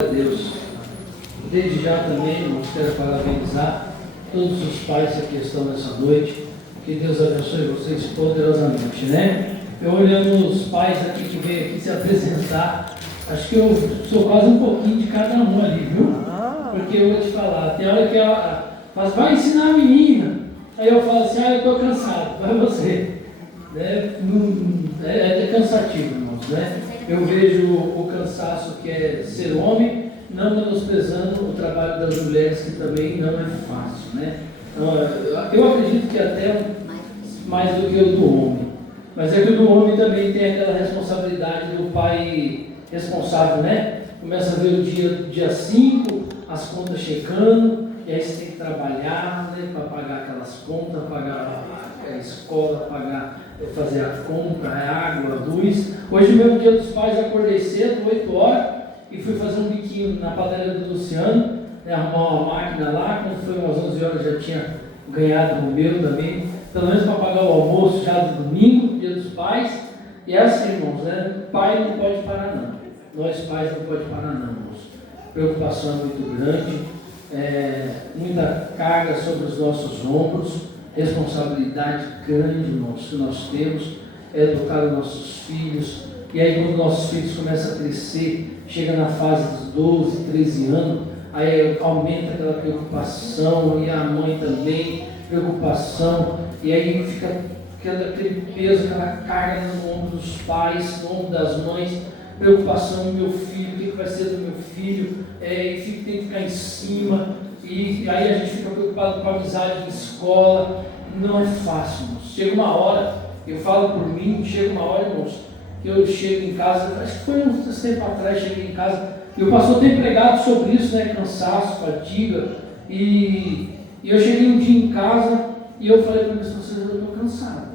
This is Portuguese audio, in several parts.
Deus. Desde já também, irmãos, quero parabenizar todos os pais que aqui estão nessa noite. Que Deus abençoe vocês poderosamente, né? Eu olhando os pais aqui que veio aqui se apresentar, acho que eu sou quase um pouquinho de cada um ali, viu? Porque eu vou te falar, tem hora que ela fala, vai ensinar a menina. Aí eu falo assim, eu estou cansado, vai você. Né? É cansativo, irmãos, né? Eu vejo o cansaço que é ser homem, não menosprezando o trabalho das mulheres, que também não é fácil, né? Então, eu acredito que até mais do que o do homem. Mas é que o do homem também tem aquela responsabilidade do pai responsável, né? Começa a ver o dia 5, as contas chegando, e aí você tem que trabalhar, né, para pagar aquelas contas, pagar a escola, fazer a compra, a água, a luz. Hoje, mesmo dia dos pais, acordei cedo, 8 horas, e fui fazer um biquinho na padaria do Luciano, né, arrumar uma máquina lá. Quando foi umas 11 horas, já tinha ganhado o meu também, pelo menos para pagar o almoço já do domingo, dia dos pais. E é assim, irmãos, né? Pai não pode parar não. Nós pais não pode parar não, irmãos. Preocupação é muito grande, muita carga sobre os nossos ombros, responsabilidade grande, irmãos, que nós temos, é educar os nossos filhos. E aí quando nossos filhos começam a crescer, chega na fase dos 12, 13 anos, aí aumenta aquela preocupação, e a mãe também, preocupação, e aí fica aquele peso, aquela carga no ombro dos pais, no ombro das mães, preocupação no meu filho, o que vai ser do meu filho, e tem que ficar em cima, e aí a gente fica preocupado com a amizade de escola. Não é fácil, irmãos. Chega uma hora, eu falo por mim, chega uma hora, irmãos, que eu chego em casa, acho que foi uns tempo atrás, cheguei em casa, e o pastor tem pregado sobre isso, né, cansaço, fadiga, e eu cheguei um dia em casa, e eu falei para minhas pessoas, eu estou cansado.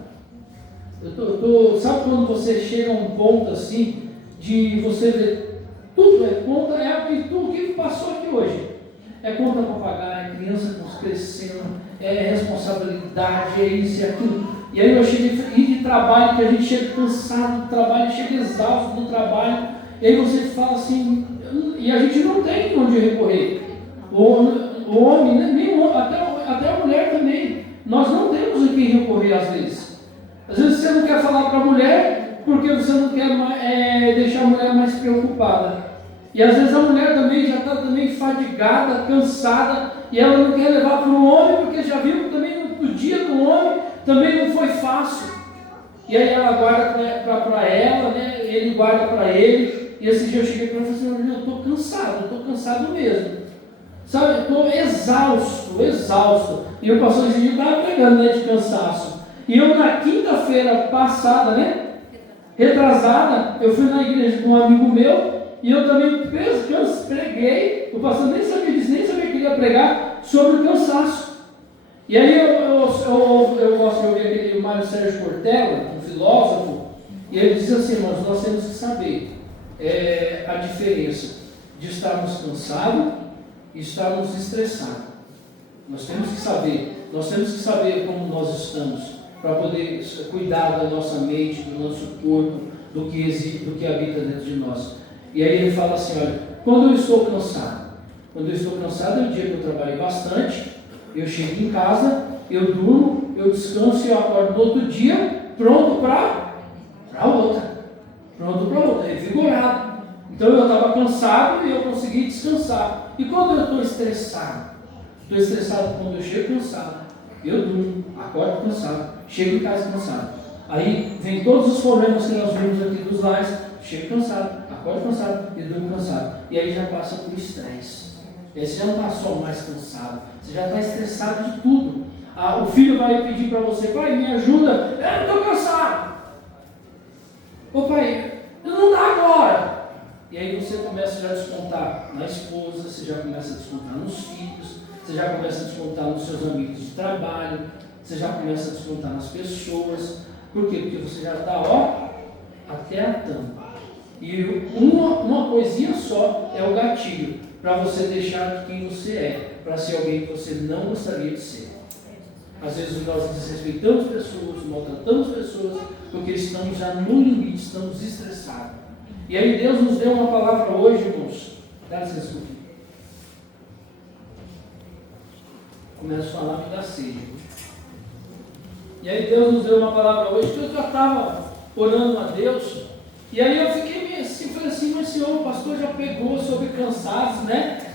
Sabe quando você chega a um ponto assim, de você ver, tudo é conta, tudo que passou aqui hoje. É conta para pagar, é criança crescendo, é responsabilidade, é isso e aquilo. E aí eu cheguei de trabalho, que a gente chega cansado do trabalho, chega exausto do trabalho, e aí você fala assim, e a gente não tem onde recorrer. O homem, né? Nem o homem, até a mulher também, nós não temos a quem recorrer às vezes. Às vezes você não quer falar para a mulher, porque você não quer deixar a mulher mais preocupada. E às vezes a mulher também já está também fadigada, cansada, e ela não quer levar para o homem, porque já viu que também no dia do homem também não foi fácil. E aí ela guarda para ela, né? Ele guarda para ele. E esse dia eu cheguei para ela e falei assim, eu estou cansado mesmo. Sabe, estou exausto. E o pastor esse dia estava pregando, né, de cansaço. E eu na quinta-feira passada, né, retrasada, eu fui na igreja com um amigo meu, e eu também preguei, o pastor nem sabia disso, nem sabia que ia pregar sobre o cansaço. E aí eu gosto de ouvir aquele Mário Sérgio Cortella, um filósofo, e ele diz assim, mas nós temos que saber a diferença de estarmos cansados e estarmos estressados. Nós temos que saber como nós estamos, para poder cuidar da nossa mente, do nosso corpo, do que existe, do que habita dentro de nós. E aí ele fala assim, olha, quando eu estou cansado é um dia que eu trabalhei bastante, eu chego em casa, eu durmo, eu descanso e eu acordo no outro dia, pronto para outra, revigorado. Então eu estava cansado e eu consegui descansar. E quando eu estou estressado quando eu chego cansado, eu durmo, acordo cansado, chego em casa cansado. Aí vem todos os problemas que nós vimos aqui dos lares, chego cansado, acordo cansado e durmo cansado. E aí já passa por estresse. E aí você já não está só mais cansado, você já está estressado de tudo. O filho vai pedir para você, pai, me ajuda, eu estou cansado. Ô pai, não dá agora. E aí você começa já a descontar na esposa, você já começa a descontar nos filhos, você já começa a descontar nos seus amigos de trabalho, você já começa a descontar nas pessoas. Por quê? Porque você já está, até a tampa. E uma coisinha só é o gatilho, para você deixar de quem você é, para ser alguém que você não gostaria de ser. Às vezes nós desrespeitamos pessoas, maltratamos pessoas, porque estamos já no limite, estamos estressados. E aí Deus nos deu uma palavra hoje, irmãos, Dá licença um pouquinho. Começo a falar, me dá sede. E aí Deus nos deu uma palavra hoje que eu já estava orando a Deus. E aí eu fiquei meio assim, falei assim, mas Senhor, o pastor já pegou sobre cansaço, né?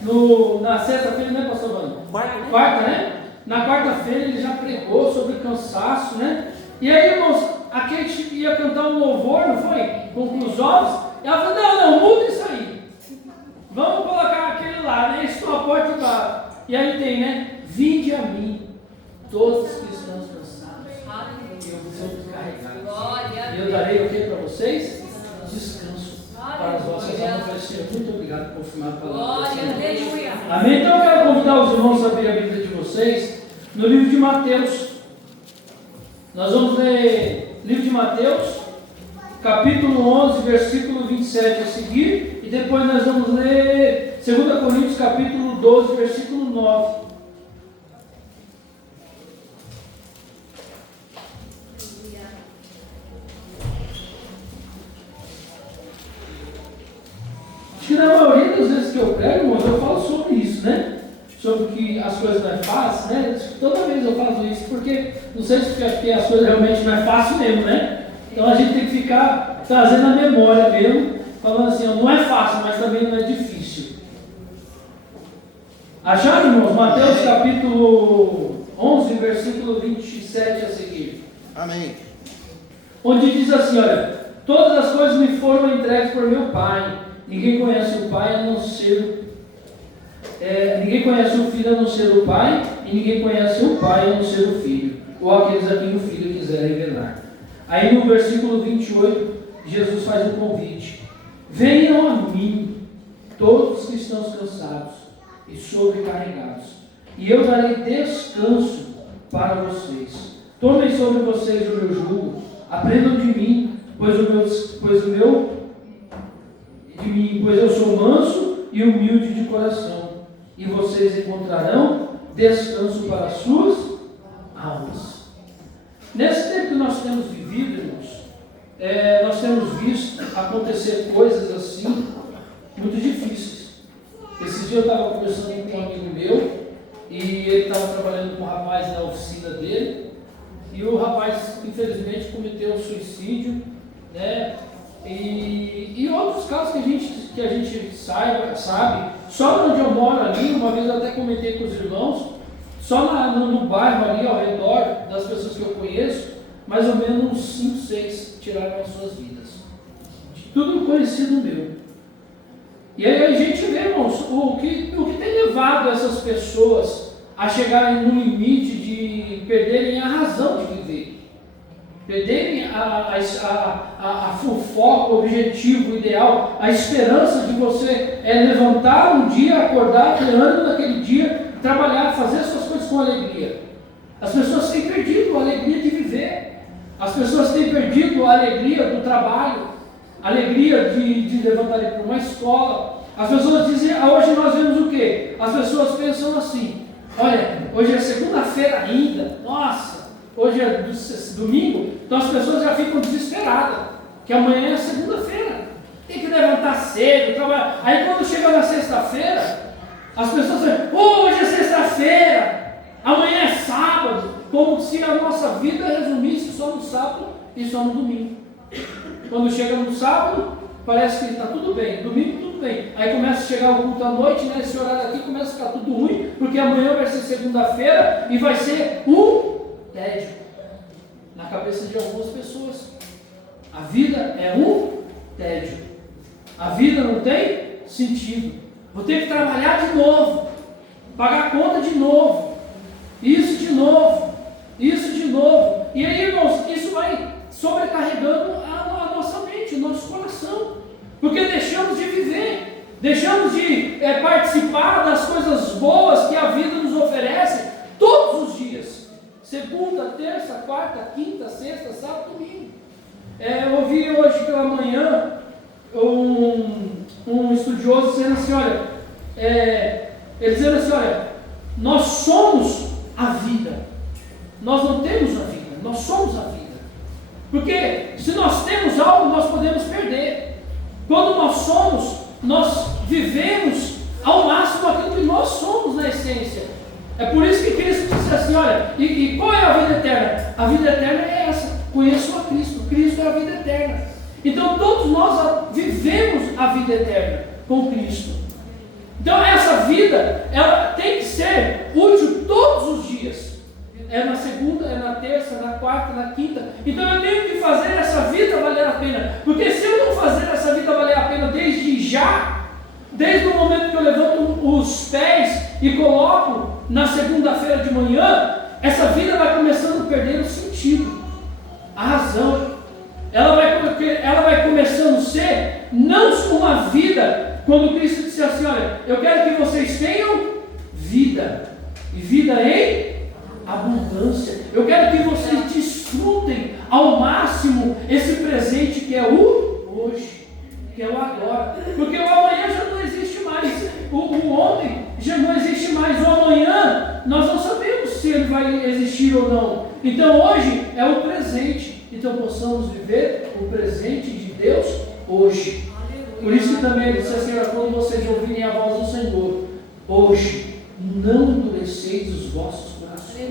Na sexta-feira, né, pastor Vando? Quarta, né? Na quarta-feira ele já pregou sobre cansaço, né? E aí, irmãos, aquele que ia cantar um louvor, não foi? Com os jovens. E ela falou, não, muda isso aí. Vamos colocar aquele lá, né? Estou à porta e bato. E aí tem, né? Vinde a mim, todos que estão cansados. E eu vou descarregar. E eu darei o que para vocês? Descanso para as vossas almas. Senhor, muito obrigado por confirmar a palavra. Amém? Então eu quero convidar os irmãos a abrir a Bíblia de vocês no livro de Mateus. Nós vamos ler livro de Mateus, capítulo 11, versículo 27 a seguir, e depois nós vamos ler 2 Coríntios, capítulo 12, versículo 9. Acho que na maioria das vezes que eu prego, irmãos, eu falo sobre isso, né? Sobre que as coisas não é fácil, né? Toda vez eu faço isso, porque não sei se é porque as coisas realmente não é fácil mesmo, né? Então a gente tem que ficar trazendo a memória mesmo, falando assim, não é fácil, mas também não é difícil. Acharam, irmãos? Mateus capítulo 11, versículo 27 a seguir. Amém. Onde diz assim, olha, todas as coisas me foram entregues por meu Pai. Ninguém conhece o Pai a não ser ninguém conhece o Filho a não ser o Pai, e ninguém conhece o Pai a não ser o Filho, ou aqueles a quem o Filho quiser revelar. Aí no versículo 28, Jesus faz um convite: venham a mim, todos que estão cansados e sobrecarregados, e eu darei descanso para vocês. Tomem sobre vocês o meu jugo, aprendam de mim, pois eu sou manso e humilde de coração, e vocês encontrarão descanso para as suas almas. Nesse tempo que nós temos vivido, irmãos, nós temos visto acontecer coisas assim, muito difíceis. Esse dia eu estava conversando com um amigo meu, e ele estava trabalhando com um rapaz na oficina dele, e o rapaz, infelizmente, cometeu um suicídio, né? E outros casos que a gente sabe, só onde eu moro ali, uma vez eu até comentei com os irmãos, só no bairro ali ao redor das pessoas que eu conheço, mais ou menos uns 5, 6 tiraram as suas vidas. Tudo conhecido meu. E aí a gente vê, irmãos, o que tem levado essas pessoas a chegarem no limite de perderem a razão de viver. Perderem o foco, o objetivo, o ideal, a esperança de você levantar um dia, acordar, ter ânimo naquele dia, trabalhar, fazer as suas coisas com alegria. As pessoas têm perdido a alegria de viver. As pessoas têm perdido a alegria do trabalho, a alegria de levantar para uma escola. As pessoas dizem, hoje nós vemos o quê? As pessoas pensam assim, olha, hoje é segunda-feira ainda, nossa, hoje é domingo, então as pessoas já ficam desesperadas, que amanhã é segunda-feira, tem que levantar cedo, trabalhar. Aí quando chega na sexta-feira, as pessoas dizem, hoje é sexta-feira, amanhã é sábado, como se a nossa vida resumisse só no sábado e só no domingo. Quando chega no sábado, parece que está tudo bem, domingo tudo bem, aí começa a chegar o culto à noite, né? Esse horário aqui começa a ficar tudo ruim, porque amanhã vai ser segunda-feira e vai ser tédio na cabeça de algumas pessoas. A vida é um tédio. A vida não tem sentido. Vou ter que trabalhar de novo, pagar a conta de novo, isso de novo, isso de novo. E aí, irmãos, isso vai sobrecarregando a nossa mente, o nosso coração, porque deixamos de viver, deixamos de participar das coisas boas que a vida nos oferece todos os dias. Segunda, terça, quarta, quinta, sexta, sábado, domingo. Eu ouvi hoje pela manhã um estudioso dizendo assim, olha, ele dizendo assim, olha, nós somos a vida. Nós não temos a vida, nós somos a vida. Porque se nós temos algo, nós podemos perder. Quando nós somos, nós vivemos ao máximo aquilo que nós somos na essência. É por isso que Cristo disse assim, olha, e qual é a vida eterna? A vida eterna é essa, conheçam a Cristo, Cristo é a vida eterna. Então todos nós vivemos a vida eterna com Cristo. Então essa vida, ela tem que ser útil todos os dias. É na segunda, é na terça, na quarta, na quinta. Então eu tenho que fazer essa vida valer a pena. Porque se eu não fazer essa vida valer a pena desde já, desde o momento que eu levanto os pés e coloco na segunda-feira de manhã, essa vida vai começando a perder o sentido, a razão. Ela vai começando a ser não uma vida, quando Cristo disse assim, olha, eu quero que vocês tenham vida, e vida em abundância. Eu quero que vocês desfrutem ao máximo esse presente que é o hoje, que é o agora, porque o amanhã já não existe mais, o ontem já não existe mais, o amanhã nós não sabemos se ele vai existir ou não. Então hoje é o presente, então possamos viver o presente de Deus hoje. Por isso que também ele disse assim, quando vocês ouvirem a voz do Senhor, hoje não endureceis os vossos corações.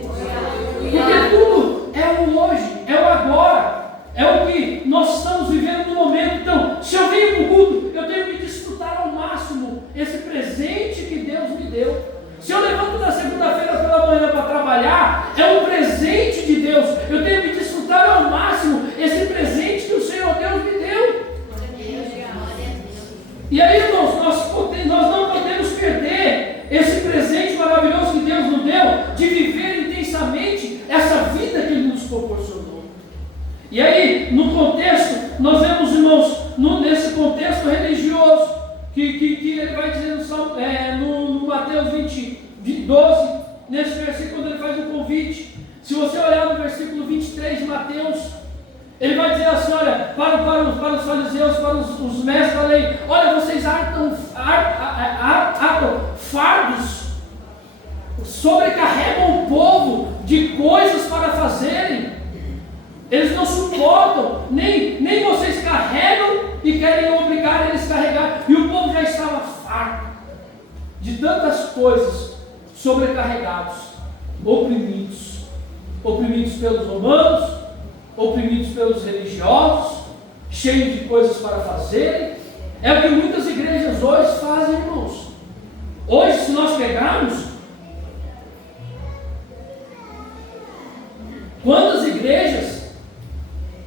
Porque tudo é o hoje, é o agora, é o que nós estamos vivendo no momento. Então, se eu venho para o culto, eu tenho que desfrutar ao máximo esse presente que Deus me deu. Se eu levanto na segunda-feira pela manhã para trabalhar, é um presente de Deus. Eu tenho que desfrutar ao máximo esse presente que o Senhor Deus me deu. E aí, irmãos, nós não podemos perder esse presente maravilhoso que Deus nos deu, de viver intensamente essa vida que Ele nos proporcionou. E aí, no contexto, nós vemos, irmãos, nesse contexto religioso, que ele vai dizer no Mateus 12, nesse versículo, quando ele faz um convite. Se você olhar no versículo 23 de Mateus, ele vai dizer assim, olha, para os fariseus, para os mestres da lei, olha, vocês atam fardos, sobrecarregam o povo de coisas para fazerem. Eles não suportam, nem vocês carregam e querem obrigar eles a carregar. E o povo já estava farto de tantas coisas, sobrecarregados, oprimidos pelos romanos, oprimidos pelos religiosos, cheios de coisas para fazerem. É o que muitas igrejas hoje fazem, irmãos. Hoje, se nós pegarmos, quantas igrejas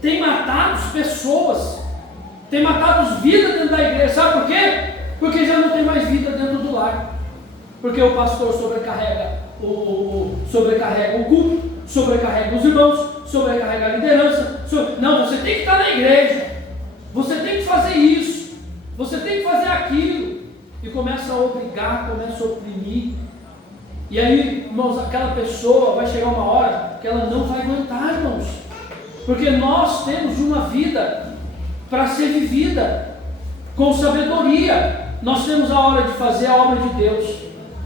têm matado pessoas, têm matado vidas dentro da igreja? Sabe por quê? Porque já não tem mais vida dentro do lar. Porque o pastor sobrecarrega o culto, sobrecarrega os irmãos, sobrecarrega a liderança. Não, você tem que estar na igreja, você tem que fazer isso, você tem que fazer aquilo, e começa a obrigar, começa a oprimir. E aí, irmãos, aquela pessoa vai chegar uma hora que ela não vai aguentar, irmãos, porque nós temos uma vida para ser vivida com sabedoria. Nós temos a hora de fazer a obra de Deus,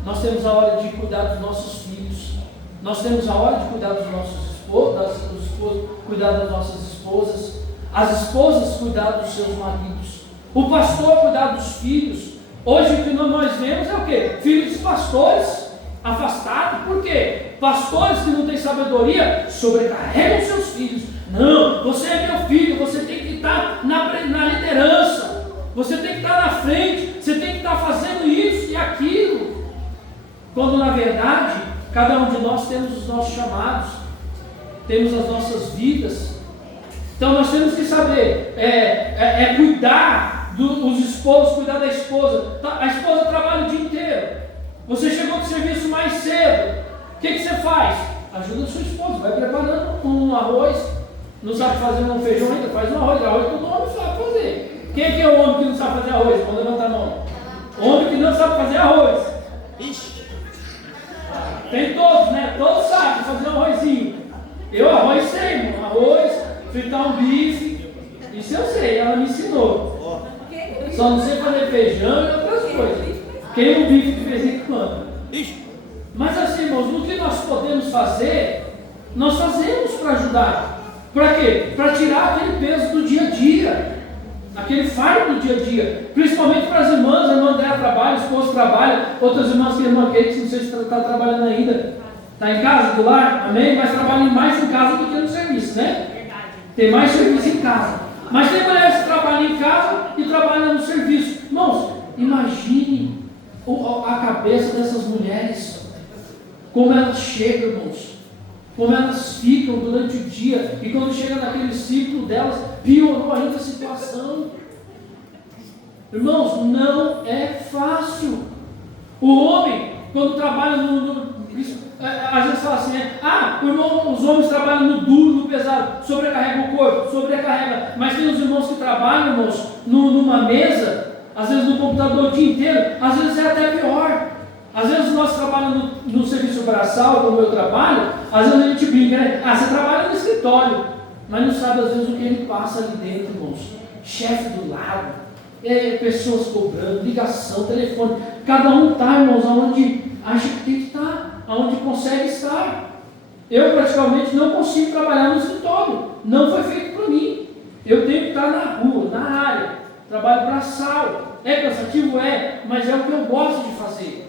nós temos a hora de cuidar dos nossos filhos, nós temos a hora de cuidar dos nossos esposos, cuidar das nossas esposas, as esposas cuidar dos seus maridos, o pastor cuidar dos filhos. Hoje o que nós vemos é o quê? Filhos de pastores afastados. Por quê? Pastores que não têm sabedoria sobrecarregam seus filhos. Não, você é meu filho, você tem que estar na liderança, você tem que estar na frente, você tem que estar fazendo isso e aquilo. Quando na verdade, cada um de nós temos os nossos chamados, temos as nossas vidas. Então nós temos que saber, cuidar dos esposos, cuidar da esposa. A esposa trabalha o dia inteiro, você chegou do serviço mais cedo, o que você faz? Ajuda a sua esposa, vai preparando um arroz, não sabe fazer um feijão ainda, faz um arroz todo homem sabe fazer. Quem é o homem que não sabe fazer arroz? Vamos levantar a mão. O homem que não sabe fazer arroz. Tem todos, né? Todos sabem fazer um arrozinho. Eu arroz sei, arroz, fritar um bife, isso eu sei, ela me ensinou. Só não sei fazer feijão e outras coisas. Queima um bife de vez em quando. Mas assim, irmãos, no que nós podemos fazer, nós fazemos para ajudar. Para quê? Para tirar aquele peso do dia a dia. aquele fardo do dia a dia, principalmente para as irmãs. A irmã Andréa trabalha, o esposo trabalha, outras irmãs que a irmã Kate, não sei se está trabalhando ainda, está em casa, do lar, amém? Mas trabalha mais em casa do que no serviço, né? Verdade. Tem mais serviço em casa. Mas tem mulheres que trabalham em casa e trabalham no serviço. Irmãos, imagine a cabeça dessas mulheres, como elas chegam, irmãos, como elas ficam durante o dia, e quando chega naquele ciclo delas, piorou ainda a situação. Irmãos, não é fácil. O homem, quando trabalha às vezes fala assim, os homens trabalham no duro, no pesado, sobrecarrega o corpo, sobrecarrega, mas tem os irmãos que trabalham, irmãos, numa mesa, às vezes no computador o dia inteiro, às vezes é até pior. Às vezes nós trabalhamos no serviço braçal, como eu trabalho, às vezes a gente brinca, né? Você trabalha no escritório, mas não sabe às vezes o que ele passa ali dentro, irmãos. Chefe do lado, pessoas cobrando, ligação, telefone, cada um está, irmãos, aonde acha que tem que estar, aonde consegue estar. Eu praticamente não consigo trabalhar no escritório, não foi feito para mim. Eu tenho que estar na rua, na área, trabalho braçal, é cansativo? É, mas é o que eu gosto de fazer.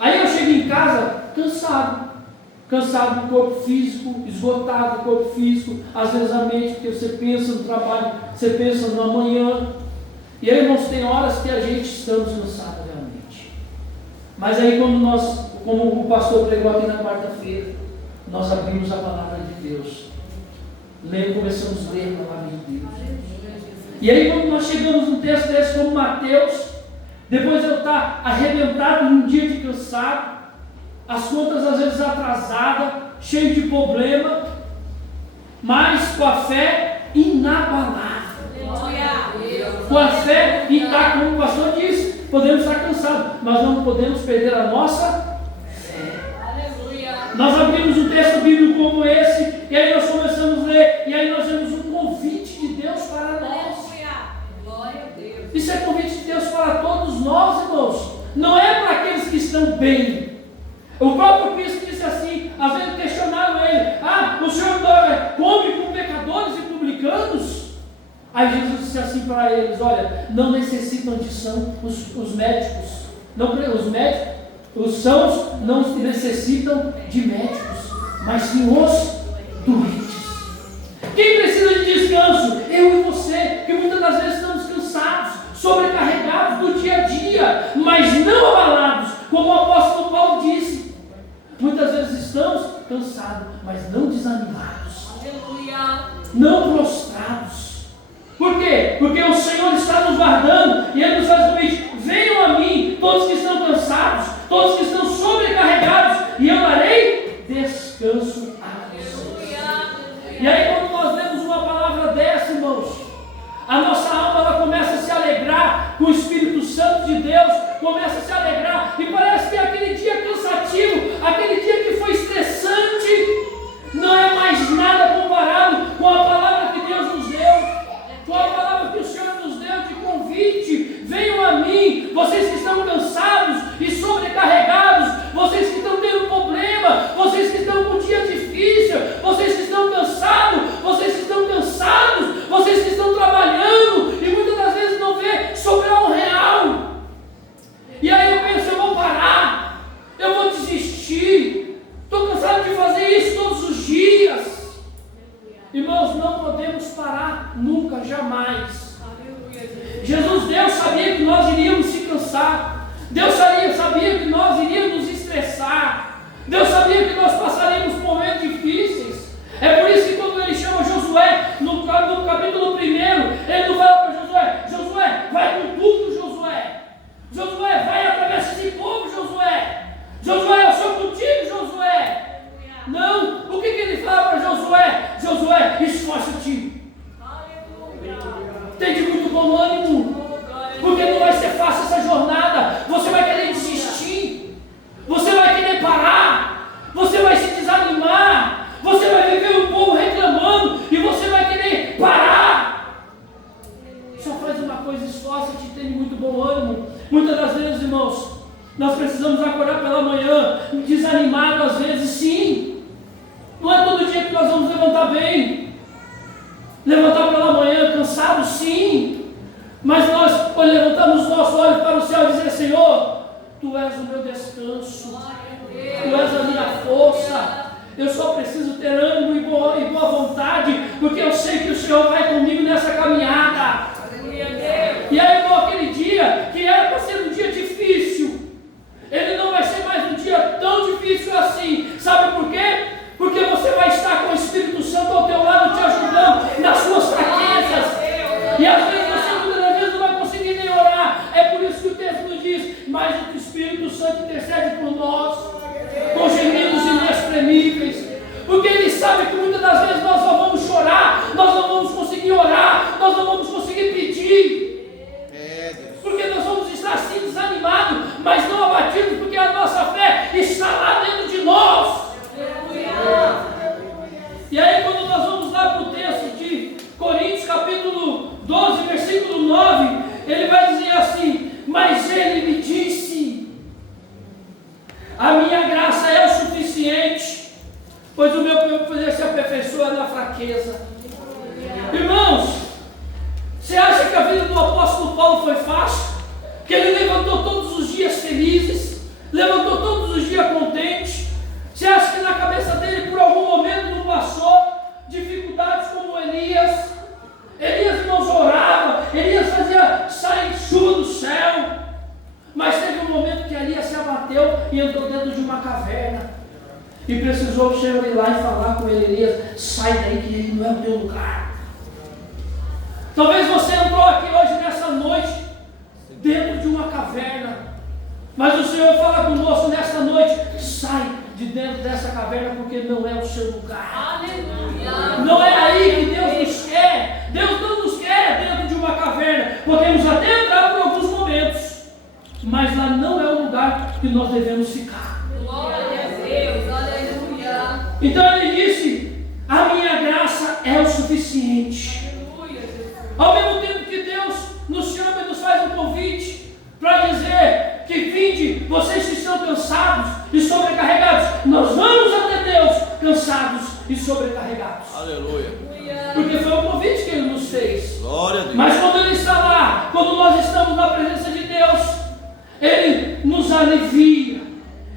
Aí eu chego em casa cansado do corpo físico, esgotado do corpo físico, às vezes a mente, porque você pensa no trabalho, você pensa no amanhã. E aí, irmãos, tem horas que a gente estamos cansados realmente. Mas aí quando nós, como o pastor pregou aqui na quarta-feira, nós abrimos a palavra de Deus. Começamos a ler a palavra de Deus. E aí quando nós chegamos num texto desse como Mateus, depois eu estar arrebentado num dia de cansado, as contas às vezes atrasadas, cheio de problema, mas com a fé inabalável. Com a fé intacta, como o pastor disse, podemos estar cansados, mas não podemos perder a nossa fé. Nós abrimos um texto bíblico como esse, e aí nós começamos a ler, e aí nós vemos um convite de Deus para nós. Isso é convite de Deus para todos nós, irmãos. Não é para aqueles que estão bem. O próprio Cristo disse assim, às vezes questionaram ele, o Senhor come com pecadores e publicanos? Aí Jesus disse assim para eles, olha, não necessitam de são os médicos. Não, os sãos não necessitam de médicos, mas sim os doentes. Quem precisa de descanso? Eu e você, que muitas das vezes estamos cansados, sobrecarregados do dia a dia, mas não abalados, como o apóstolo Paulo disse. Muitas vezes estamos cansados, mas não desanimados. Aleluia. Não prostrados. Por quê? Porque o Senhor está nos guardando e Ele nos faz o convite: venham a mim, todos que estão cansados, todos que estão sobrecarregados, e eu darei descanso a vocês. E aí quando nós lemos uma palavra dessa, irmãos, a nossa alma ela começa a se alegrar com o Espírito Santo de Deus, começa a se alegrar, e parece que aquele dia cansativo, aquele dia que foi estressante, não é mais nada comparado com a palavra que Deus nos deu, com a palavra que o Senhor nos deu de convite: venham a mim, vocês que estão cansados e sobrecarregados, vocês que estão tendo problema, vocês que estão com um dia difícil, vocês que estão cansados, vocês que estão cansados, vocês que estão trabalhando e muitas das vezes não vê sobrar R$1. E aí eu penso, eu vou parar, eu vou desistir, estou cansado de fazer isso todos os dias. Irmãos, não podemos parar nunca, jamais. Deus sabia que nós iríamos se cansar, Deus sabia que nós iríamos nos estressar, Deus sabia que nós passaríamos momentos difíceis. É por isso que quando Ele chama Josué, no capítulo 1, Ele não fala para Josué: Josué, vai com tudo, Josué. Josué, vai através desse povo, Josué. Josué, eu sou contigo, Josué. Não, o que Ele fala para Josué? Josué, esforça-te. Tem de muito bom ânimo, porque não vai ser fácil essa jornada. Você vai querer desistir, você vai querer parar, você vai se desanimar, você vai viver o povo reclamando e você vai querer parar. Só faz uma coisa: esforça-te e tenha muito bom ânimo. Muitas das vezes, irmãos, nós precisamos acordar pela manhã desanimado, às vezes, sim. Não é todo dia que nós vamos levantar bem. Levantar pela manhã cansado, sim. Mas nós levantamos os nossos olhos para o céu e dizer: Senhor, Tu és o meu descanso, Tu és a minha força. Eu só preciso ter ânimo e boa vontade, porque eu sei que o Senhor vai comigo nessa caminhada. E aí, irmão, aquele dia que era para ser um dia difícil, ele não vai ser mais um dia tão difícil assim. Sabe por quê? Porque você vai estar com o Espírito Santo ao teu lado, te ajudando nas suas fraquezas. E às vezes você muitas das vezes não vai conseguir nem orar. É por isso que o texto nos diz: mas o Espírito Santo intercede por nós com gemidos inexprimíveis. Porque Ele sabe que muitas das vezes nós não vamos chorar, nós não vamos conseguir orar, nós não vamos conseguir pedir. Porque nós vamos estar assim desanimados, mas não abatidos, porque a nossa fé está lá dentro de nós. E aí, quando nós vamos lá para o texto de Coríntios, capítulo 12, versículo 9, ele vai dizer assim: mas ele me disse, a minha graça é o suficiente, pois o meu poder se aperfeiçoa na fraqueza. Irmãos, você acha que a vida do apóstolo Paulo foi fácil? Que ele levantou todos os dias felizes, levantou todos os dias contente? Você acha que na cabeça dele por algum momento não passou dificuldades como Elias? Elias, irmãos, orava, Elias fazia sair chuva do céu, mas teve um momento que Elias se abateu e entrou dentro de uma caverna, e precisou o Senhor ir lá e falar com ele: Elias, sai daí que ele não é o teu lugar. Talvez você entrou aqui hoje nessa noite dentro de uma caverna, mas o Senhor fala conosco nessa noite: sai de dentro dessa caverna, porque não é o seu lugar. Aleluia. Não é aí que Deus nos quer. Deus não nos quer dentro de uma caverna. Podemos até entrar por alguns momentos, mas lá não é o lugar que nós devemos ficar. Glória a Deus, aleluia. Então ele disse: a minha graça é o suficiente. Aleluia. Ao mesmo tempo que Deus nos chama e nos faz um convite para dizer que vinde, vocês que estão cansados e sobrecarregados, nós vamos até Deus cansados e sobrecarregados. Aleluia. Porque foi o convite que Ele nos fez. Glória a Deus. Mas quando Ele está lá, quando nós estamos na presença de Deus, Ele nos alivia,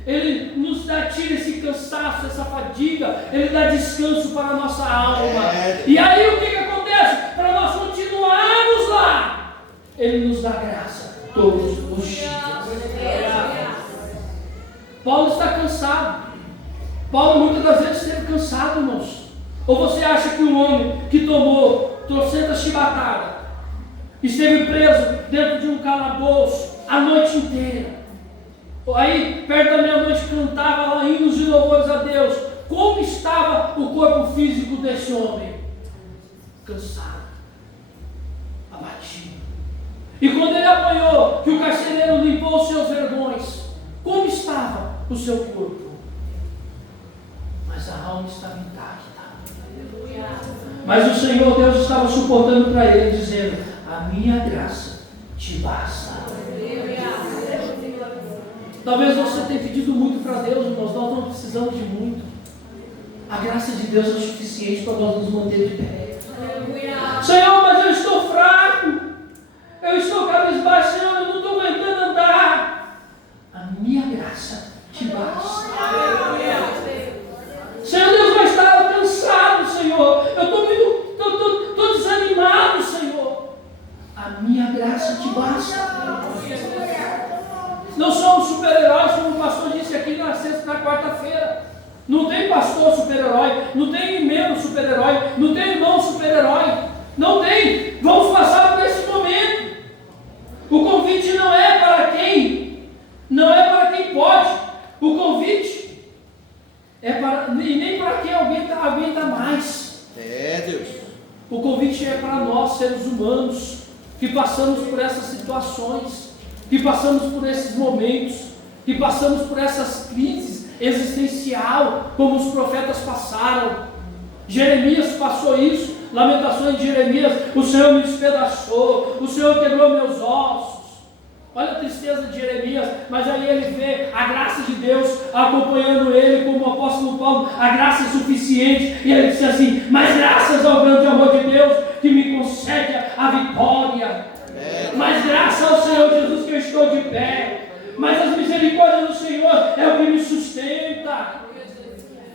Ele nos dá, tira esse cansaço, essa fadiga, Ele dá descanso para a nossa alma. E aí o que acontece? Para nós continuarmos lá, Ele nos dá graça todos os dias. Paulo está cansado. Paulo muitas das vezes esteve cansado, irmãos. Ou você acha que um homem que tomou trocentas chibatadas, esteve preso dentro de um calabouço a noite inteira, aí perto da meia-noite cantava lá hinos de louvores a Deus, como estava o corpo físico desse homem? Cansado, abatido. E quando ele apanhou, que o carcereiro limpou os seus vergões, como estava o seu corpo? Mas a alma estava intacta. Mas o Senhor Deus estava suportando para ele, dizendo: a minha graça te basta. Talvez você tenha pedido muito para Deus, irmãos. Nós não precisamos de muito. A graça de Deus é o suficiente para nós nos manter de pé. Senhor, mas eu estou fraco, eu estou cabisbaixo, Senhor, eu não estou aguentando andar. A minha graça te basta. Senhor, Deus vai estar cansado, Senhor. Eu estou desanimado, Senhor. A minha graça te basta. Não somos super-heróis, como o pastor disse aqui na quarta-feira. Não tem pastor super-herói, não tem membro super-herói, não tem irmão super-herói. Não tem. Vamos passar por esse momento. O convite não é para quem pode. O convite é para, e nem para quem aguenta mais. Deus. O convite é para nós, seres humanos, que passamos por essas situações, que passamos por esses momentos, que passamos por essas crises existencial, como os profetas passaram. Jeremias passou isso. Lamentações de Jeremias: o Senhor me despedaçou, o Senhor quebrou meus ossos. Olha a tristeza de Jeremias, mas aí ele vê a graça de Deus acompanhando ele, como o apóstolo Paulo, a graça é suficiente, e ele diz assim: mas graças ao grande amor de Deus que me concede a vitória. Senhor é o que me sustenta.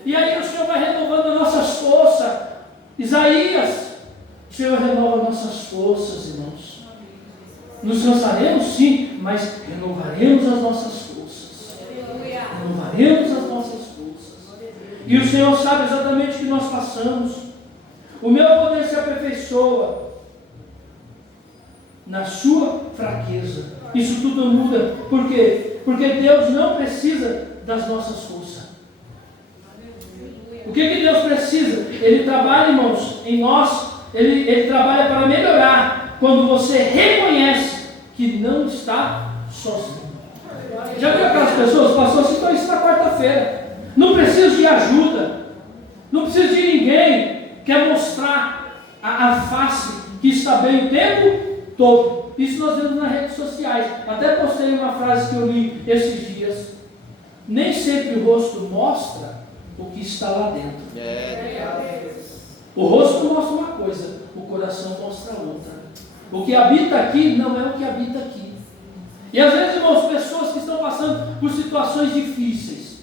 E aí o Senhor vai renovando as nossas forças. Isaías, o Senhor renova nossas forças, irmãos. Nos cansaremos, sim, mas renovaremos as nossas forças. Renovaremos as nossas forças. E o Senhor sabe exatamente o que nós passamos. O meu poder se aperfeiçoa na sua fraqueza. Isso tudo muda. Por quê? Porque Deus não precisa das nossas forças. O que Deus precisa? Ele trabalha, irmãos, em nós. Ele trabalha para melhorar quando você reconhece que não está sozinho. Já viu aquelas pessoas? Pastor, assim, então isso na quarta-feira. Não preciso de ajuda. Não preciso de ninguém. Quer mostrar a face que está bem o tempo todo. Isso nós vemos nas redes sociais. Até postei uma frase que eu li esses dias. Nem sempre o rosto mostra o que está lá dentro. O rosto mostra uma coisa, o coração mostra outra. O que habita aqui não é o que habita aqui. E às vezes, irmãos, pessoas que estão passando por situações difíceis,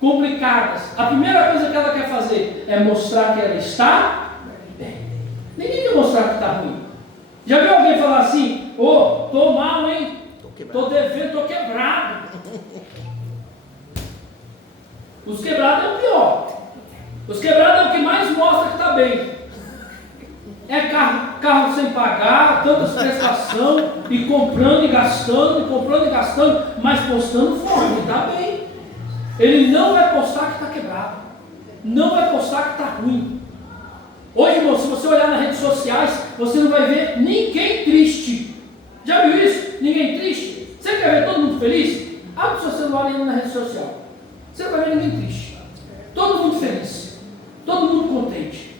complicadas, a primeira coisa que ela quer fazer é mostrar que ela está bem. Ninguém quer mostrar que está ruim. Já viu alguém falar assim: ô, tô mal, hein? Tô devendo, tô quebrado. Os quebrados é o pior. Os quebrados é o que mais mostra que está bem. É carro sem pagar, tantas prestações, e comprando e gastando, mas postando fora, ele está bem. Ele não vai postar que está quebrado. Não vai postar que está ruim. Hoje, irmão, se você olhar nas redes sociais, você não vai ver ninguém triste. Já viu isso? Ninguém triste? Você quer ver todo mundo feliz? Abre o seu celular aí na rede social. Você não vai ver ninguém triste. Todo mundo feliz. Todo mundo contente.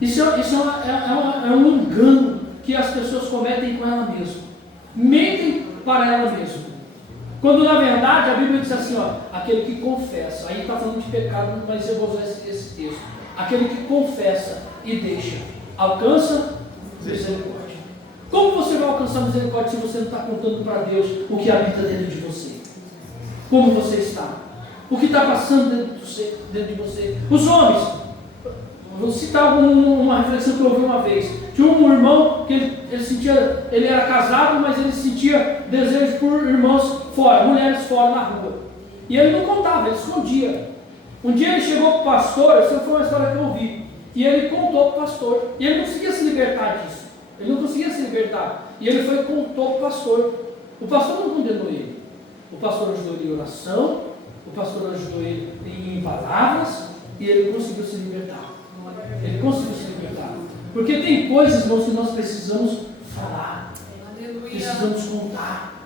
Isso é um engano que as pessoas cometem com ela mesma. Mentem para ela mesma. Quando na verdade a Bíblia diz assim, ó, aquele que confessa, aí está falando de pecado, mas eu vou usar esse texto. Aquele que confessa e deixa, alcança misericórdia. Como você vai alcançar misericórdia se você não está contando para Deus o que habita dentro de você? Como você está? O que está passando dentro de você? Os homens, vou citar uma reflexão que eu ouvi uma vez. Tinha um irmão que ele era casado, mas ele sentia desejo por irmãos fora, mulheres fora na rua. E ele não contava, ele escondia. Um dia ele chegou para o pastor, essa foi uma história que eu ouvi, e ele contou para o pastor, e ele não conseguia se libertar disso. Ele não conseguia se libertar. E ele foi e contou para o pastor. O pastor não condenou ele. O pastor ajudou ele em oração, o pastor ajudou ele em palavras, e ele conseguiu se libertar. Ele conseguiu se libertar. Porque tem coisas, irmãos, que nós precisamos falar. Precisamos contar.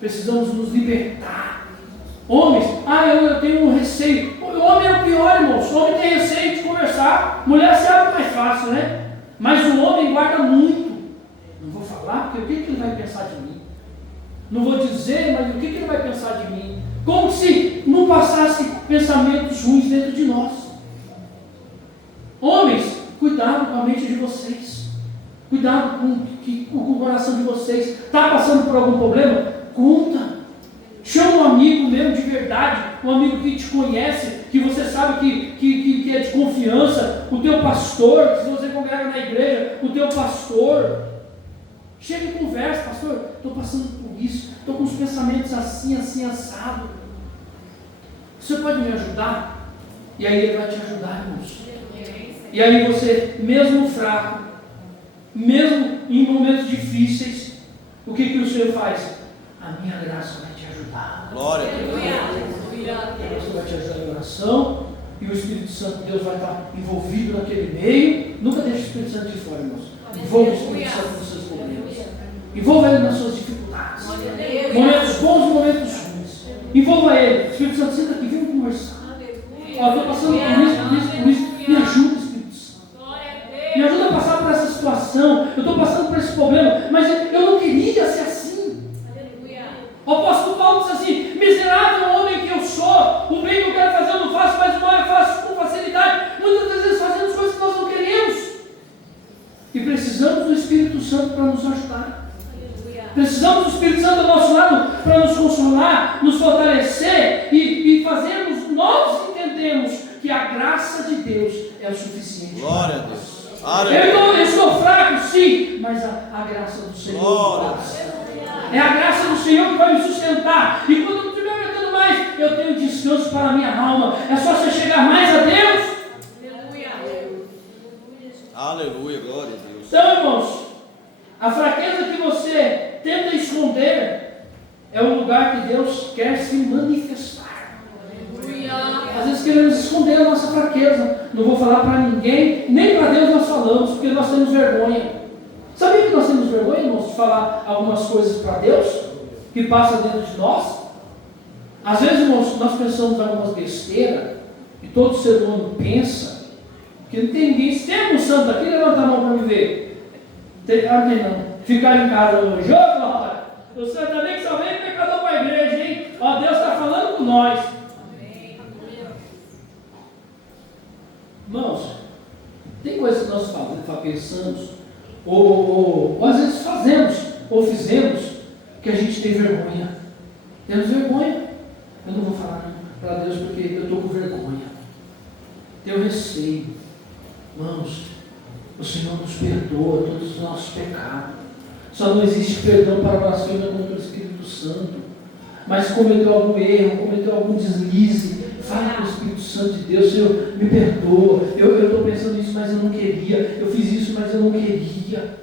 Precisamos nos libertar. Homens, eu tenho um receio. O homem é o pior, irmãos. O homem tem receio de conversar. Mulher se abre mais fácil, né? Mas o homem guarda muito. Não vou falar, porque o que ele vai pensar de mim? Não vou dizer, mas o que ele vai pensar de mim? Como se não passasse pensamentos ruins dentro de nós. Homens, cuidado com a mente de vocês. Cuidado com o coração de vocês. Está passando por algum problema? Conta. Chama um amigo mesmo de verdade, um amigo que te conhece, que você sabe que é de confiança, o teu pastor, se você congrega na igreja, o teu pastor. Chega e conversa, pastor, estou passando por isso, estou com os pensamentos assim, assado. Você pode me ajudar? E aí ele vai te ajudar, irmãos. E aí você, mesmo fraco, mesmo em momentos difíceis, o que o Senhor faz? A minha graça vai te ajudar. Glória a Deus. Você vai te ajudar em oração, e o Espírito Santo de Deus vai estar envolvido naquele meio. Nunca deixe o Espírito Santo de fora, irmãos. Envolva o Espírito Santo nos seus problemas. Envolva ele nas suas dificuldades. Momentos bons e momentos ruins. Envolva ele. Espírito Santo, senta aqui, vem conversar. Estou passando por isso. Me ajuda, Espírito Santo. Me ajuda a passar por essa situação. Eu estou passando por esse problema, mas eu não queria ser assim. O apóstolo Paulo diz assim: miserável homem que eu sou, o bem que eu quero fazer eu não faço, mas o mal eu faço com facilidade. Muitas das vezes fazemos coisas que nós não queremos. E precisamos do Espírito Santo para nos ajudar. Precisamos do Espírito Santo ao nosso lado para nos consolar. nos fortalecer e fazermos, nós entendemos que a graça de Deus é o suficiente. Glória a Deus. Eu estou fraco, sim, mas a graça do Senhor basta. É a graça do Senhor que vai me sustentar. E quando eu não estiver aguentando mais, eu tenho descanso para a minha alma. É só você chegar mais a Deus. Aleluia, glória a Deus. Então, irmãos, a fraqueza que você tenta esconder é o lugar que Deus quer se manifestar. Às vezes queremos esconder a nossa fraqueza. Não vou falar para ninguém, nem para Deus nós falamos, porque nós temos vergonha. Sabia que nós temos vergonha, irmãos, de falar algumas coisas para Deus, que passa dentro de nós? Às vezes, irmãos, nós pensamos algumas besteiras, e todo ser humano pensa, que não tem ninguém. Se tem um santo aqui, levanta a mão para me ver. Tem não. Ficar em casa hoje, ô glória, o senhor também que só vem pecador para a igreja, hein? Ó, Deus está falando com nós. Irmãos, tem coisas que nós pensamos, ou às vezes fazemos, ou fizemos, que a gente tem vergonha. Temos vergonha. Eu não vou falar para Deus porque eu estou com vergonha. Tenho receio. Irmãos, o Senhor nos perdoa todos os nossos pecados. Só não existe perdão para blasfêmia contra o Espírito Santo. Mas cometeu algum erro, cometeu algum deslize, fala com o Espírito Santo de Deus: Senhor, me perdoa, eu estou pensando nisso, mas eu não queria, eu fiz isso, mas eu não queria.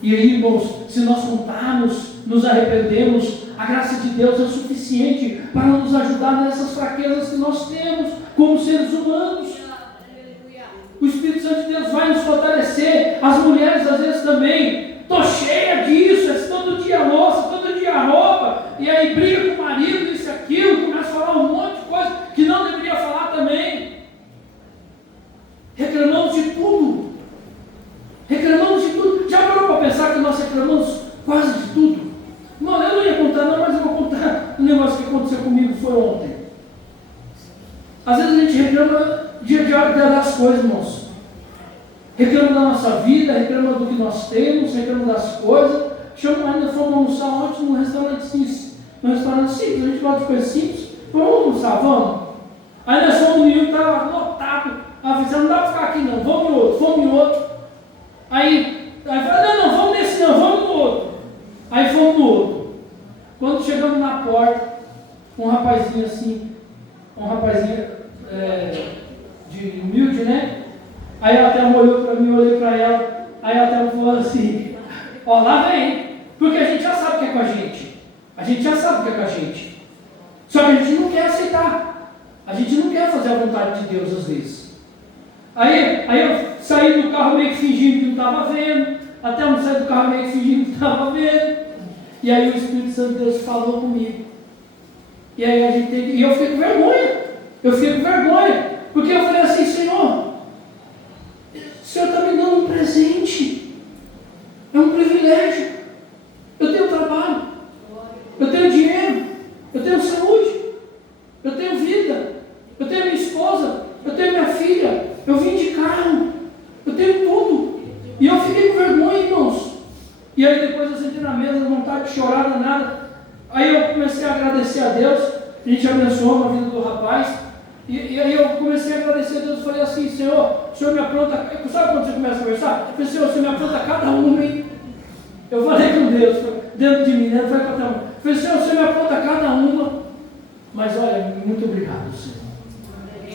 E aí, irmãos, se nós contarmos, nos arrependemos, a graça de Deus é o suficiente para nos ajudar nessas fraquezas que nós temos como seres humanos. O Espírito Santo de Deus vai nos fortalecer. As mulheres às vezes também, estou cheia disso, é todo dia louça, todo dia roupa, e aí briga com o marido, isso e aquilo, começa a falar um monte de coisa que não deveria falar também. Reclamamos de tudo. Reclamamos de tudo. Já parou para pensar que nós reclamamos quase de tudo? Não, eu não ia contar não, mas eu vou contar um negócio que aconteceu comigo, foi ontem. Às vezes a gente reclama das coisas, irmãos. Reclama da nossa vida, reclama do que nós temos, reclama das coisas. Ainda fomos almoçar ontem num restaurante simples. A gente gosta de coisas simples. Vamos almoçar, vamos. Aí nós fomos no menino, estava lotado, avisando: não dá para ficar aqui não, vamos no outro, fomos no outro. Aí falou: não, vamos nesse não, vamos no outro. Aí fomos no outro. Quando chegamos na porta, um rapazinho de humilde, né? Aí ela até olhou para mim, eu olhei para ela, aí ela até falou assim: ó, lá vem, porque a gente já sabe o que é com a gente. A gente já sabe o que é com a gente. Só que a gente não quer aceitar. A gente não quer fazer a vontade de Deus às vezes. Aí eu saí do carro meio que fingindo que não estava vendo, até eu saí do carro meio que fingindo que estava vendo. E aí o Espírito Santo de Deus falou comigo. E aí eu fiquei com vergonha. Porque eu falei assim: Senhor, o Senhor está me dando um presente. É um privilégio. Eu tenho trabalho. Eu tenho dinheiro. Eu tenho saúde. Eu tenho vida. Eu tenho minha esposa. Eu tenho minha filha. Eu vim de carro. Eu tenho tudo. E eu fiquei com vergonha, irmãos. E aí depois eu senti na mesa, vontade de chorar, nada. Aí eu comecei a agradecer a Deus. A gente abençoou a vida do rapaz. E aí eu comecei a agradecer a Deus. Falei assim: Senhor, o Senhor me apronta. Sabe quando você começa a conversar? Eu falei: Senhor, o Senhor me apronta cada uma, hein? Eu falei com Deus, dentro de mim, né? Eu falei para cada uma. Eu falei: Senhor, o Senhor me apronta cada uma. Mas olha, muito obrigado, Senhor.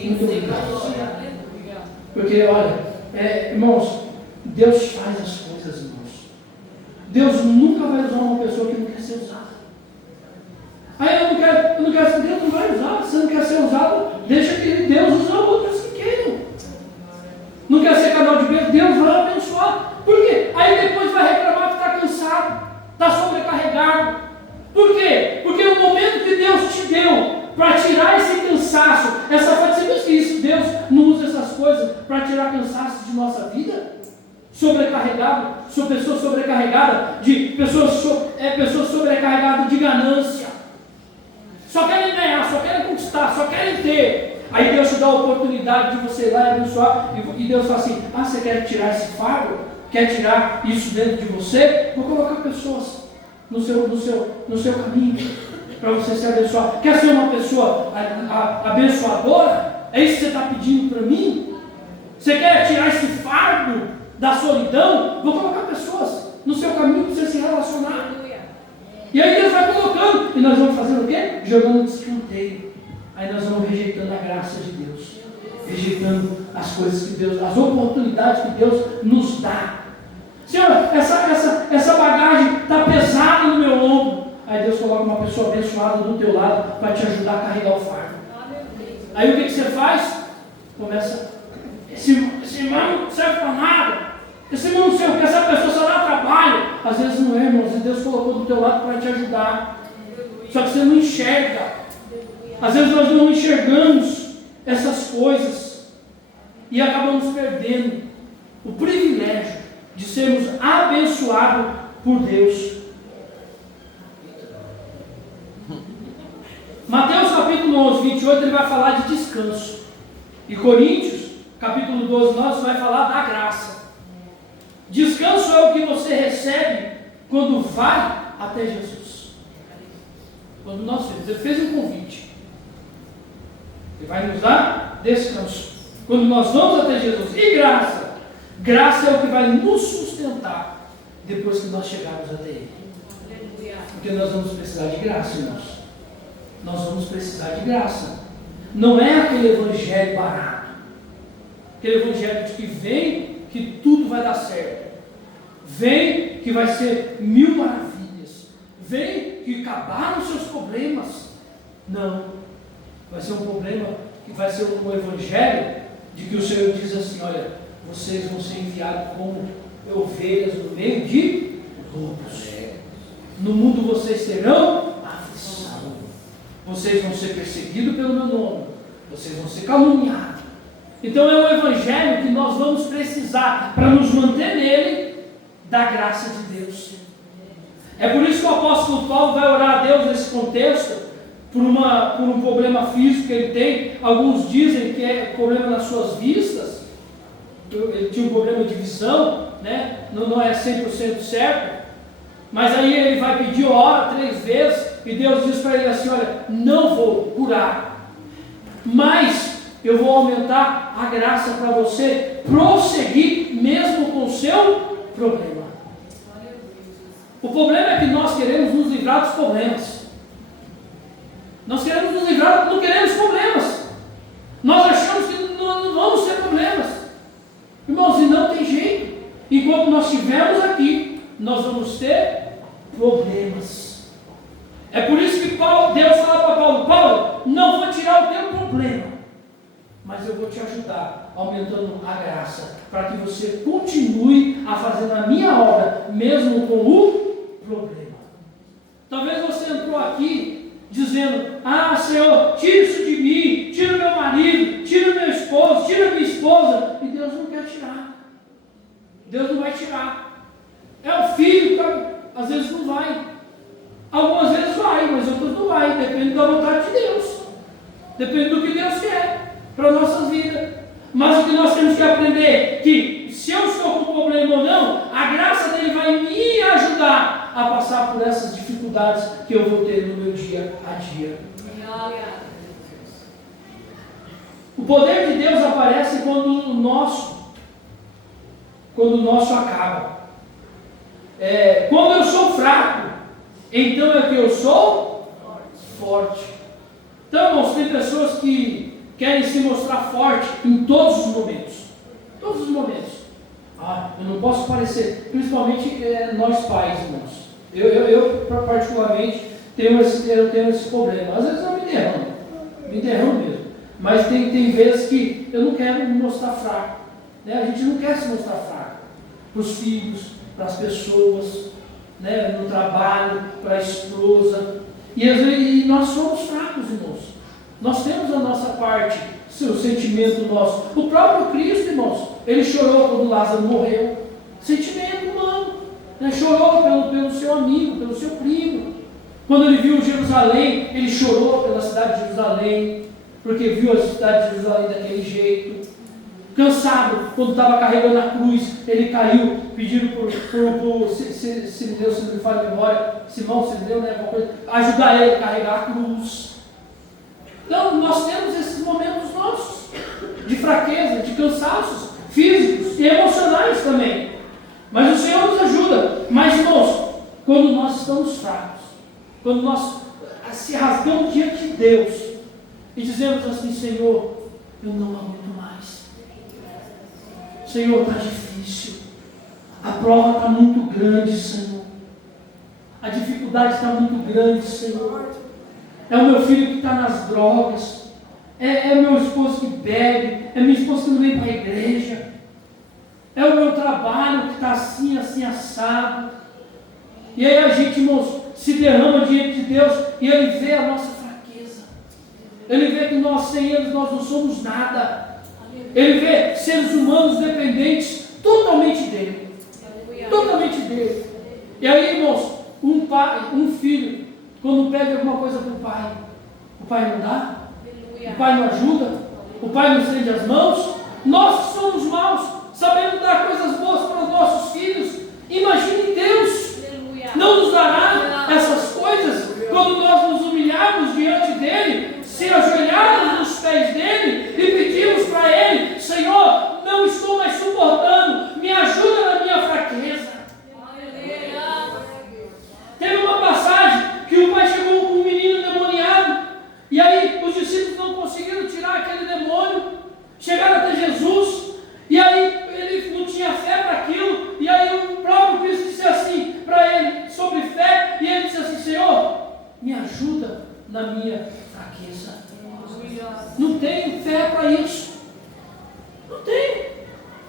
Muito obrigado, Senhor. Porque, olha, irmãos, Deus faz as coisas, irmãos. Deus nunca vai usar uma pessoa que não quer ser usada. Aí eu não quero, Deus não vai usar. Se não quer ser usado, deixa que Deus use outros que queiram. Não quer ser canal de bênção, Deus vai abençoar. Por quê? Aí depois vai reclamar que está cansado, está sobrecarregado. Por quê? Porque o momento que Deus te deu para tirar esse cansaço, você viu que isso, Deus não usa essas coisas para tirar cansaço de nossa vida? Sobrecarregado, sou pessoa sobrecarregada de pessoas sobrecarregadas de ganância. Só querem ganhar, só querem conquistar, só querem ter. Aí Deus te dá a oportunidade de você ir lá e abençoar. E Deus fala assim: você quer tirar esse fardo? Quer tirar isso dentro de você? Vou colocar pessoas no seu caminho. para você ser abençoado? Quer ser uma pessoa abençoadora? É isso que você está pedindo para mim? Você quer tirar esse fardo da solidão? Vou colocar pessoas no seu caminho para você se relacionar. E aí Deus vai colocando. E nós vamos fazer o quê? Jogando de escanteio. Aí nós vamos rejeitando a graça de Deus. Rejeitando as coisas que Deus, as oportunidades que Deus nos dá. Senhor, essa bagagem está pesada no meu ombro. Aí Deus coloca uma pessoa abençoada do teu lado para te ajudar a carregar o fardo. Aí o que você faz? Começa, esse irmão não serve para nada. Esse irmão não serve, porque essa pessoa só dá trabalho. Às vezes não é, irmãos, e Deus colocou do teu lado para te ajudar. Só que você não enxerga. Às vezes nós não enxergamos essas coisas e acabamos perdendo o privilégio de sermos abençoados por Deus. Mateus capítulo 11, 28, ele vai falar de descanso. E Coríntios, capítulo 12, 9, vai falar da graça. Descanso é o que você recebe quando vai até Jesus. Quando nós fizemos, ele fez um convite. Ele vai nos dar descanso. Quando nós vamos até Jesus. E graça? Graça é o que vai nos sustentar depois que nós chegarmos até Ele. Porque nós vamos precisar de graça, irmãos. Nós vamos precisar de graça. Não é aquele evangelho barato. Aquele evangelho de que vem, que tudo vai dar certo. Vem que vai ser 1000 maravilhas. Vem que acabaram os seus problemas. Não. Vai ser um problema que vai ser um evangelho de que o Senhor diz assim, olha, vocês vão ser enviados como ovelhas no meio de lobos. No mundo vocês terão aflição. Vocês vão ser perseguidos pelo meu nome. Vocês vão ser caluniados. Então é um evangelho que nós vamos precisar para nos manter nele da graça de Deus. É por isso que o apóstolo Paulo vai orar a Deus nesse contexto por um problema físico que ele tem. Alguns dizem que é problema nas suas vistas. Ele tinha um problema de visão, né? Não é 100% certo. Mas aí ele vai pedir, ora 3 vezes, e Deus diz para ele assim, olha, não vou curar, mas eu vou aumentar a graça para você prosseguir mesmo com o seu problema. O problema é que nós queremos nos livrar dos problemas. Nós queremos nos livrar, não queremos problemas. Nós achamos que não vamos ter problemas. Irmãos, e não tem jeito. Enquanto nós estivermos aqui, nós vamos ter problemas. É por isso que Deus fala para Paulo, Paulo, não vou tirar o teu problema, mas eu vou te ajudar, aumentando a graça, para que você continue a fazer a minha obra, mesmo com o problema. Talvez você entrou aqui dizendo, Senhor, tira isso de mim, tira o meu marido, tira o meu esposo, tira a minha esposa, e Deus não quer tirar. Deus não vai tirar. É o filho que às vezes não vai. Algumas vezes vai, mas outras não vai. Depende da vontade de Deus. Depende do que Deus quer para a nossa vida. Mas o que nós temos que aprender é que se eu estou com problema ou não, a graça dele vai me ajudar a passar por essas dificuldades que eu vou ter no meu dia a dia. O poder de Deus aparece quando o nosso acaba. Quando eu sou fraco, então é que eu sou forte. Então, irmãos, tem pessoas que querem se mostrar forte em todos os momentos. Todos os momentos. Eu não posso parecer, principalmente nós pais, irmãos. Eu particularmente, tenho esse problema. Às vezes eu me derramo mesmo. Mas tem vezes que eu não quero me mostrar fraco. Né? A gente não quer se mostrar fraco. Para os filhos, para as pessoas, né? No trabalho, para a esposa. E nós somos fracos, irmãos. Nós temos a nossa parte, o sentimento nosso. O próprio Cristo, irmãos, ele chorou quando Lázaro morreu. Sentimento humano. Né? Chorou pelo seu amigo, pelo seu primo. Quando ele viu Jerusalém, ele chorou pela cidade de Jerusalém, porque viu a cidade de Jerusalém daquele jeito. cansado, quando estava carregando a cruz, ele caiu, pedindo por Sirineu, se não me falha a memória, Simão, Sirineu, né, ajudar ele a carregar a cruz. Então, nós temos esses momentos nossos, de fraqueza, de cansaços físicos e emocionais também. Mas o Senhor nos ajuda. Mas, irmãos, quando nós estamos fracos, quando nós se rasgamos diante de Deus e dizemos assim: Senhor, eu não aguento mais. Senhor, está difícil. A prova está muito grande, Senhor. A dificuldade está muito grande, Senhor. É o meu filho que está nas drogas. É o meu esposo que bebe. É minha esposa que não vem para a igreja. É o meu trabalho que está assim, assim, assado. E aí a gente, irmãos, se derrama diante de Deus e Ele vê a nossa fraqueza. Ele vê que nós, sem Ele, nós não somos nada. Ele vê seres humanos dependentes totalmente dEle. Totalmente dEle. E aí, irmãos, um pai, um filho, quando pede alguma coisa para o pai não dá, o pai não ajuda, o pai não estende as mãos. Nós que somos maus, sabemos dar coisas boas para os nossos filhos. Imagine Deus, não nos dará essas coisas quando nós nos humilharmos diante dEle, se ajoelharmos nos pés dEle e pedimos para Ele: Senhor, não estou mais suportando, me ajuda na minha fraqueza. Teve uma passagem que o pai chegou com um menino endemoniado, e aí os discípulos não conseguiram tirar aquele demônio, chegaram até Jesus, e aí ele não tinha fé para aquilo, e aí o próprio Cristo disse assim para ele, sobre fé, e ele disse assim: Senhor, me ajuda na minha fraqueza. Não tenho fé para isso. Não tenho.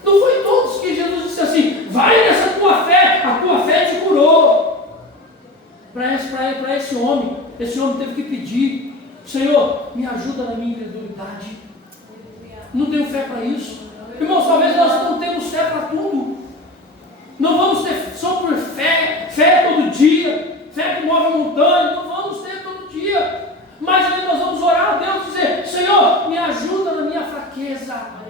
Não foi todos que Jesus disse assim: vai nessa tua fé, a tua fé te curou. Para esse homem teve que pedir: Senhor, me ajuda na minha incredulidade. Não tenho fé para isso. Irmãos, talvez nós não temos fé para tudo. Não vamos ter só por fé todo dia, fé que move montanha, não vamos ter todo dia. Mas aí nós vamos orar a Deus e dizer: Senhor, me ajuda na minha fraqueza.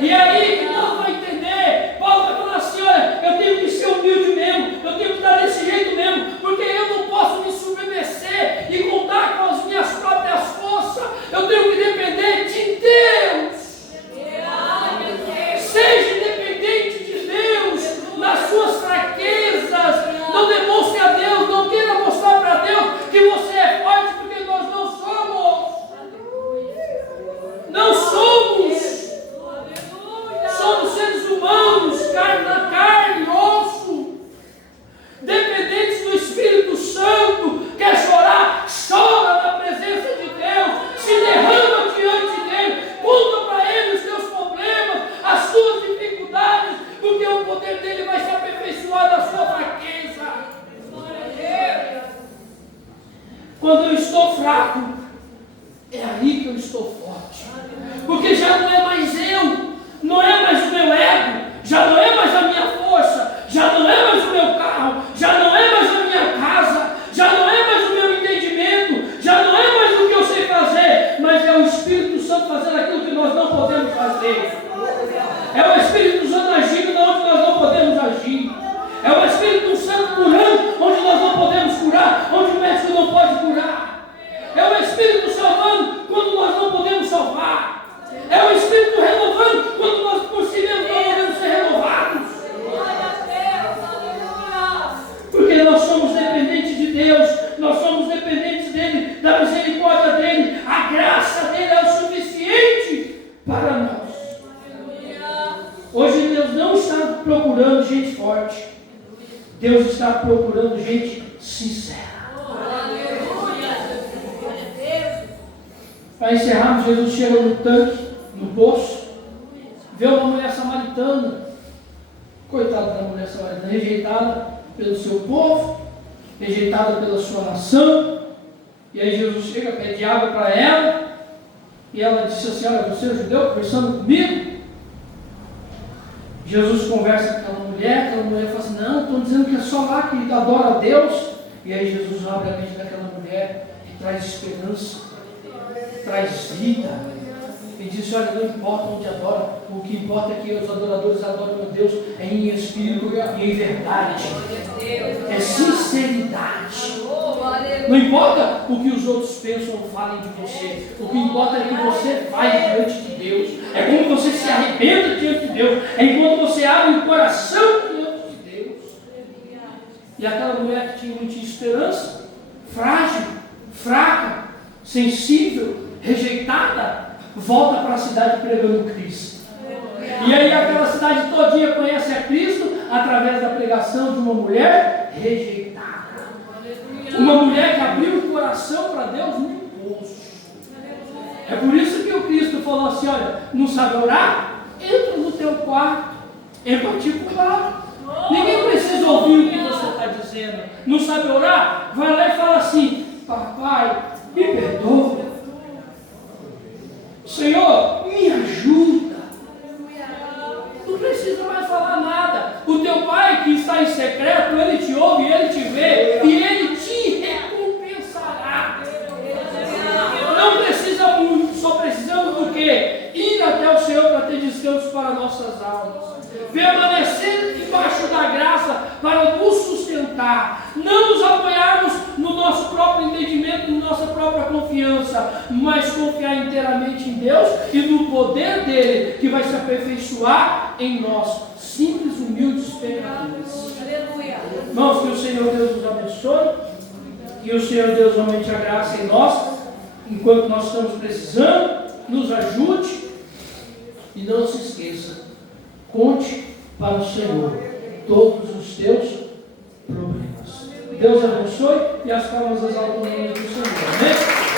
E aí Paulo vai entender, Paulo vai falar assim: olha, eu tenho que ser humilde mesmo, eu tenho que estar desse jeito mesmo, porque eu não posso me submeter e contar com as minhas próprias forças, eu tenho que depender de Deus. Seja independente de Deus nas suas fraquezas. Não demonstre a Deus, não queira mostrar para Deus que você é forte, porque nós não somos. Não somos. Somos seres humanos, carne na carne, osso, dependentes do Espírito Santo. Quer chorar? Chora na presença de Deus, se derrama diante dele, conta para ele os teus problemas, as suas dificuldades, porque o poder dele vai se aperfeiçoar na sua fraqueza. Quando eu estou fraco, é aí que eu estou forte, porque já não é mais eu, não é mais o meu ego, já não é mais a minha força, já não é mais o meu carro, já não é mais a minha casa, já não é mais o meu entendimento, já não é mais o que eu sei fazer, mas é o Espírito Santo fazendo aquilo que nós não podemos fazer. É o Espírito Santo agindo onde nós não podemos agir. É o Espírito Santo curando onde nós não podemos curar, onde o médico não pode curar. É o Espírito salvando quando nós não podemos salvar. É o Espírito renovando quando nós por si mesmos não podemos ser renovados. Porque nós somos dependentes de Deus, nós somos dependentes dEle, da misericórdia dEle, a graça dEle é o suficiente para nós. Hoje Deus não está procurando gente forte, Deus está procurando gente sincera. Para encerrarmos, Jesus chega no tanque, no poço, vê uma mulher samaritana, coitada da mulher samaritana, rejeitada pelo seu povo, rejeitada pela sua nação. E aí Jesus chega, pede água para ela, e ela disse assim: olha, você é judeu conversando comigo? Jesus conversa com aquela mulher fala assim: não, estou dizendo que é só lá que adora a Deus. E aí Jesus abre a mente daquela mulher e traz esperança, traz vida, e disse: olha, não importa onde adora, o que importa é que os adoradores adoram a Deus em espírito e em verdade. É sinceridade. Não importa o que os outros pensam ou falem de você, o que importa é o que você faz diante de Deus, é como você se arrependa diante de Deus, é enquanto você abre o coração diante de Deus. E aquela mulher que não tinha esperança, frágil, fraca, sensível, rejeitada, volta para a cidade pregando Cristo. E aí aquela cidade todinha conhece a Cristo através da pregação de uma mulher rejeitada. Uma mulher que abriu o coração para Deus no poço. É por isso que o Cristo falou assim: olha, não sabe orar? Entra no teu quarto, em particular. Ninguém precisa ouvir o que você está dizendo. Não sabe orar? Vai lá e fala assim: papai, me perdoa. Senhor, me ajuda. Não precisa mais falar nada. O teu pai que está em secreto, ele te ouve, ele te vê e ele te recompensará. Não precisa muito, só precisamos do quê? Ir até o Senhor para ter descanso para nossas almas. Permanecer debaixo da graça para nos sustentar. Não nos apoiarmos no nosso próprio entendimento, na nossa própria confiança, mas confiar inteiramente em Deus e no poder dele, que vai se aperfeiçoar em nós, simples, humildes pecadores. Irmãos, que o Senhor Deus nos abençoe, que o Senhor Deus aumente a graça em nós, enquanto nós estamos precisando, nos ajude e não se esqueça, conte para o Senhor todos os teus problemas. Deus abençoe e as palmas das altas do Senhor. Amém?